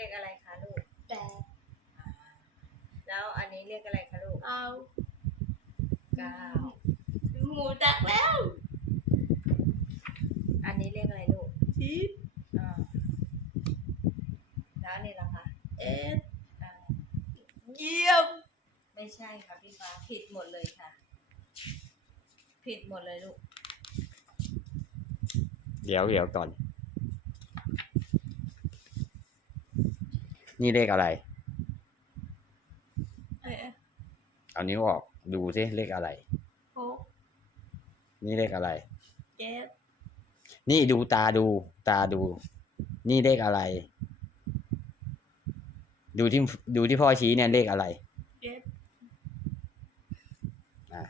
เลขอะไรคะลูกแต่อ่าแล้วอันนี้เรียกอะไรคะลูกเอาเก้าหมูดักแล้วอันนี้เรียกอะไรลูกชิปอ่าแล้วอันนี้ล่ะคะเอ็ดอ่าเยี่ยมไม่ใช่ค่ะพี่ฟ้าผิดหมดเลยค่ะ ผิดหมดเลยลูก เดี๋ยวเดี๋ยวก่อน นี่เลขอะไร เอ็ดเอานิ้วออกดูซิเลขอะไรหกนี่เลขอะไรเจ็ดนี่ดูตาดู ตาดู นี่เลขอะไร ดูที่ดูที่พ่อชี้เนี่ยเลขอะไรเจ็ดอ่า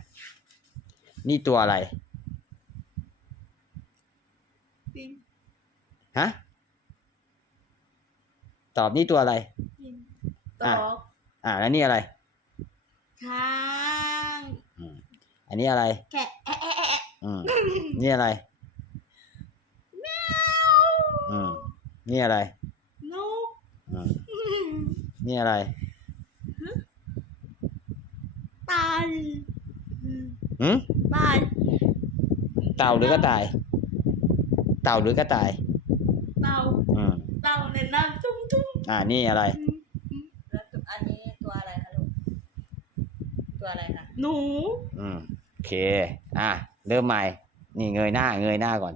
นี่ตัวอะไรสิบฮะ ตอบนี่ตัวอะไรสิบตอะอกอ่า แล้วนี่อะไร ช้างอืม อันนี้อะไร แกะแอะแอะแอะอืม นี่อะไร แมวอืม นี่อะไร นกอืม นี่อะไร ตายหืม ตายเต่าหรือกระต่าย เต่าหรือกระต่าย เต่าอืม เต่าในน้ำจุ้มจุ้ม อ่านี่อะไร แล้วตัวอันนี้ตัวอะไรคะลูก ตัวอะไรคะหนู อืมโอเค อะเริ่มใหม่ นี่เงยหน้า เงยหน้าก่อน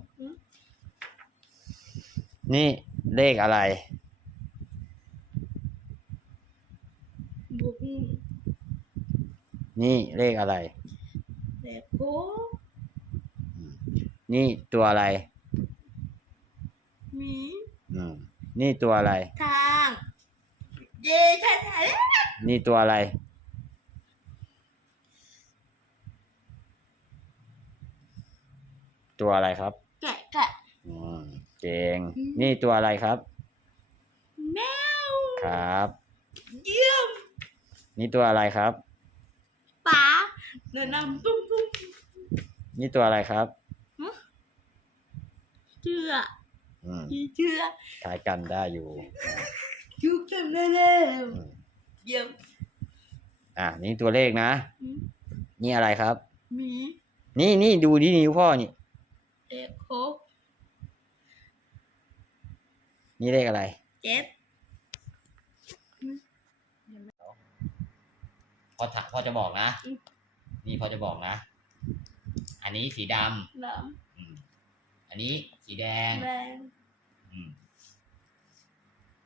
นี่เลขอะไร บุกนี่เลขอะไร เด็กโคนี่ตัวอะไรหมี อืม นี่ตัวอะไร ทาง เย่ใช่ใช่นี่ตัวอะไร ตัวอะไรครับแกะแกะอืมเก่งนี่ตัวอะไรครับ แมวครับ เยี่ยมนี่ตัวอะไรครับ ป๋าในน้ำจุ้มจุ้มนี่ตัวอะไรครับ เชื่ออืมพี่เชื่อ ทายกันได้อยู่ อะยุบจำได้แล้วอืมเยี่ยมอะนี่ตัวเลขนะอืมนี่อะไรครับหมี นี่นี่ดูที่นิ้วพ่อนี่เด็กโคนี่เลขอะไร เจ็ดพ่อถพ่อจะบอกนะ นี่พ่อจะบอกนะ อันนี้สีดน้ำอืมอันนี้สีแดงำแดงอืม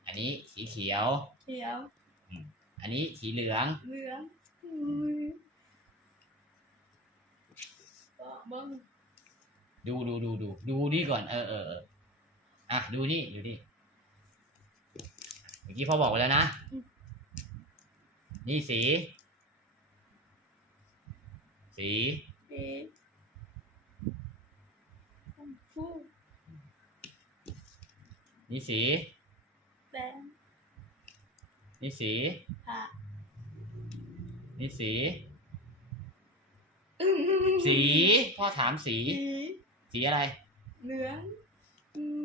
อันนี้สีเขียว เขียวอันนี้สีเหลือง เหลืองอืมก็เบิ้งดูดูดูดูดูนี่ก่อนเออเออเอออะดูนี่ดูนี่เมื่อกี้พ่อบอกไปแล้วนะ นี่สี สีเอ๊ะชมพูนี่สี แดงนี่สีค่ะนี่สีอืมสี พ่อถามสี สีสีอะไร เหลืองอืม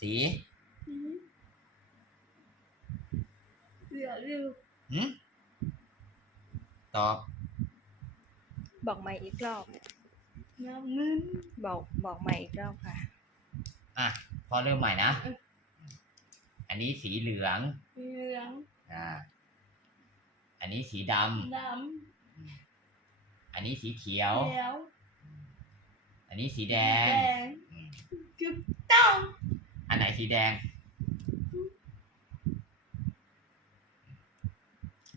สีสีเหลืองอยู่หืมตอบ บอกใหม่อีกรอบ น้ำเงิน บอกบอกใหม่อีกรอบค่ะ อะพอเริ่มใหม่นะ อันนี้สีเหลืองเหลืองอ่า อันนี้สีดดำอันนี้สีเขียำวเขียวอันนี้สีแดงแดงอืมจุดต้องอันไหนสีแดง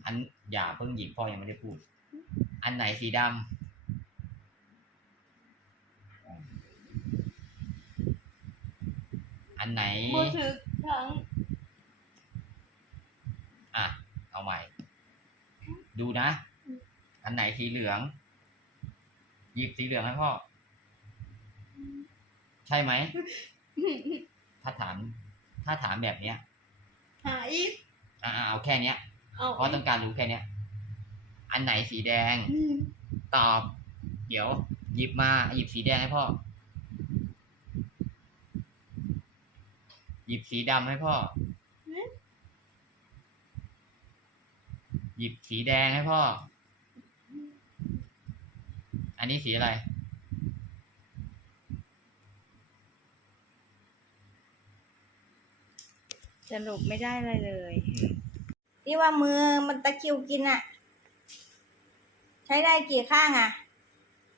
อันอย่าเพิ่งหยิบพ่อยังไม่ได้พูด อันไหนสีดำ อันไหนมือถือทั้งอะ เอาใหม่ ดูนะ อันไหนสีเหลือง หยิบสีเหลืองให้พ่อ ใช่ไหม ถ้าถาม ถ้าถามแบบเนี้ย หาอีกอ่าเอาแค่เนี้ยเอาเพราะต้องการรู้แค่เนี้ย อันไหนสีแดงอืมตอบ เดี๋ยว หยิบมา หยิบสีแดงให้พ่อ หยิบสีดำให้พ่อ หยิบสีแดงให้พ่อ อันนี้สีอะไร สรุปไม่ได้อะไรเลย ที่ว่ามือมันตะคริวกินอะใช้ได้กี่ข้างอะ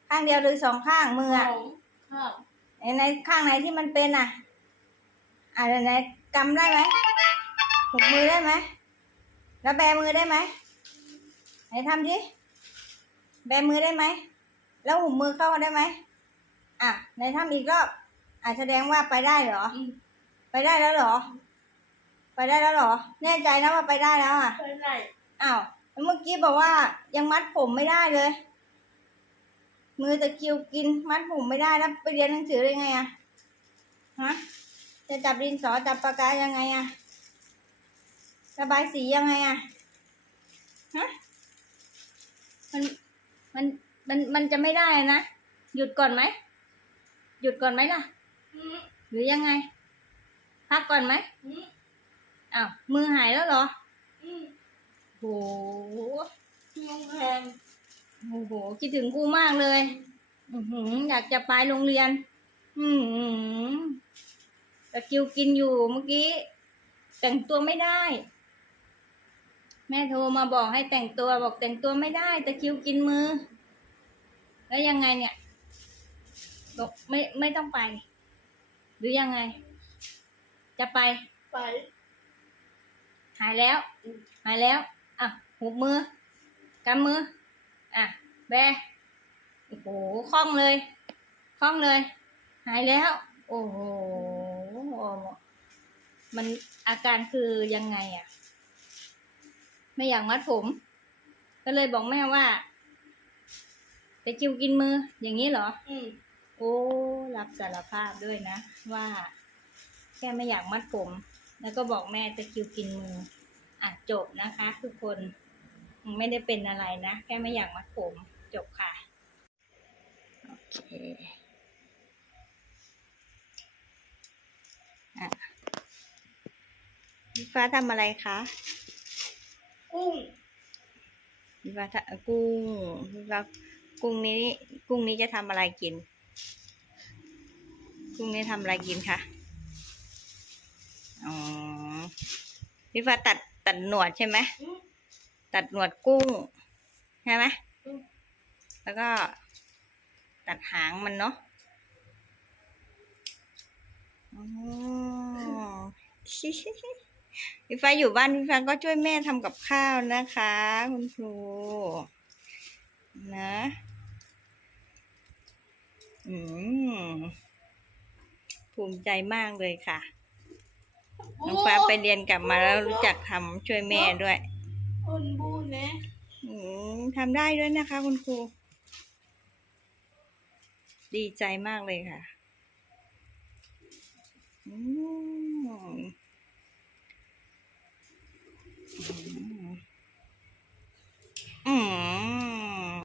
ข้างเดียวหรือสองข้างมืออะครับไหนไหนข้างไหนที่มันเป็นอะ อ่าไหนกำได้ไหมหุบมือได้ไหมแล้วแบมือได้ไหมไหนทำดิแบมือได้ไหม แล้วหุบมือเข้าได้ไหมอะไหนทำอีกรอบอะแสดงว่าไปได้เหรออืมไปได้แล้วเหรอ ไปได้แล้วเหรอ แน่ใจนะว่าไปได้แล้วอะไปไหนอ้าวแล้วเมื่อกี้บอกว่ายังมัดผมไม่ได้เลย มือตะคริวกินมัดผมไม่ได้แล้วไปเรียนหนังสือได้ไงอะฮะ จะจับดินสอจับปากกายังไงอะระบายสียังไงอะฮะมันมันมันมันจะไม่ได้นะ หยุดก่อนไหม หยุดก่อนไหมล่ะ หรือยังไง พักก่อนไหมอ้าวมือหายแล้วเหรออืมโหโรงแรมโอ้โห คิดถึงกูมากเลย อยากจะไปโรงเรียน อือหือ ตะคริวกินอยู่เมื่อกี้ แต่งตัวไม่ได้ แม่โทรมาบอกให้แต่งตัวบอกแต่งตัวไม่ได้ตะคริวกินมือ แล้วยังไงเนี่ยบอกไม่ไม่ต้องไป หรือยังไง จะไปไป หายแล้ว หายแล้ว อะหุบมือกำมือ อะ แบโอ้โหคล่องเลยคล่องเลย หายแล้ว โอ้โห มันอาการคือยังไงอะ ไม่อยากมัดผม ก็เลยบอกแม่ว่าจะคิวกินมือ อย่างนี้เหรอ อืมโอ้รับสารภาพด้วยนะ ว่า แค่ไม่อยากมัดผม แล้วก็บอกแม่ตะคริวกินมืออะจบนะคะ ทุกคนไม่ได้เป็นอะไรนะ แค่ไม่อยากมัดผมจบค่ะ โอเคอะพี่ ฟ้าทำอะไรคะ กุ้งพี่ฟ้าทำกุ้งพี่ฟ้ากุ้งนี้กุ้งนี้จะทำอะไรกิน กุ้งนี้ทำอะไรกินคะอ๋อพี่ฟ้าตัดตัดหนวดใช่ไหมอืมตัดหนวดกุ้งใช่ไหมอืมแล้วก็ตัดหางมันเนาะอ๋อ พี่ฟ้าอยู่บ้านพี่ฟ้าก็ช่วยแม่ทำกับข้าวนะคะ คุณครู นะอืมภูมิใจมากเลยค่ะ น้องฟ้าไปเรียนกลับมาแล้วรู้จักทำช่วยแม่ด้วยคนบูนะอืมทำได้ด้วยนะคะ คุณครู ดีใจมากเลยค่ะ อืม อืมอืม